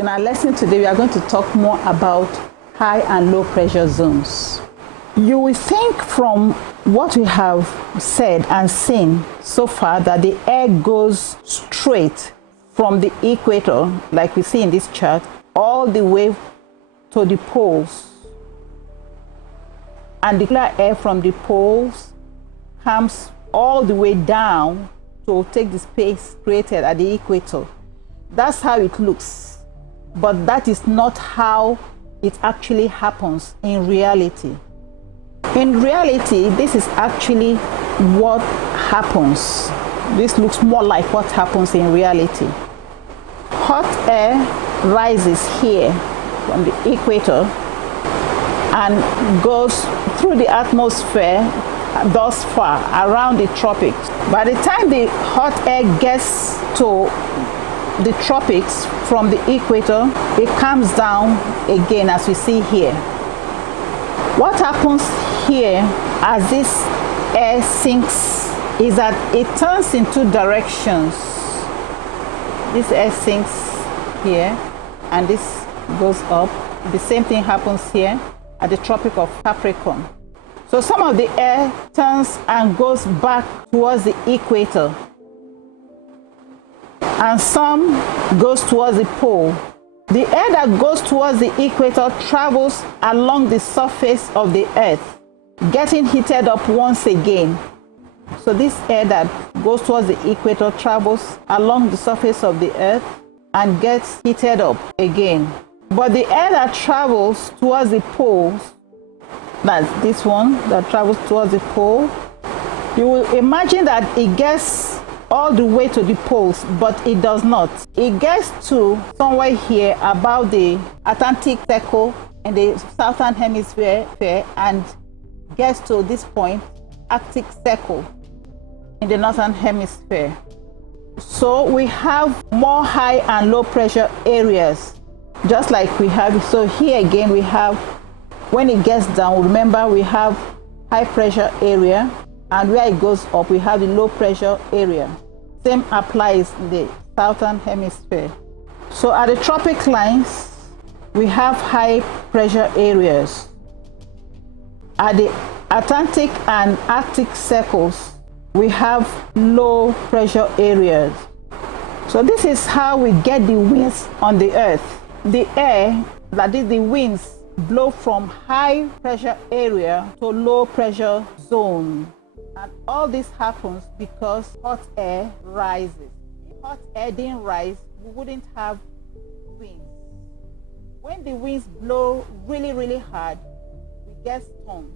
In our lesson today, we are going to talk more about high and low pressure zones. You will think from what we have said and seen so far that the air goes straight from the equator, like we see in this chart, all the way to the poles. And the air from the poles comes all the way down to take the space created at the equator. That's how it looks. But that is not how it actually happens in reality. In reality, this is actually what happens. This looks more like what happens in reality. Hot air rises here from the equator and goes through the atmosphere thus far around the tropics. By the time the hot air gets to the tropics from the equator, it comes down again, as we see here. What happens here as this air sinks is that it turns in two directions. This air sinks here and this goes up. The same thing happens here at the Tropic of Capricorn. So some of the air turns and goes back towards the equator, and some goes towards the pole. The air that goes towards the equator travels along the surface of the earth, getting heated up once again. So this air that goes towards the equator travels along the surface of the earth and gets heated up again. But the air that travels towards the poles, that's this one that travels towards the pole, you will imagine that it gets all the way to the poles, but it does not. It gets to somewhere here about the Atlantic circle in the southern hemisphere and gets to this point, Arctic circle in the northern hemisphere. So we have more high and low pressure areas, just like we have. So here again we have, when it gets down, remember we have high pressure area, and where it goes up we have the low pressure area. Same applies in the southern hemisphere. So at the tropic lines we have high pressure areas. At the Atlantic and Arctic circles we have low pressure areas. So this is how we get the winds on the earth. The air, that is the winds, blow from high pressure area to low pressure zone. And all this happens because hot air rises. If hot air didn't rise, we wouldn't have winds. When the winds blow really, really hard, we get storms.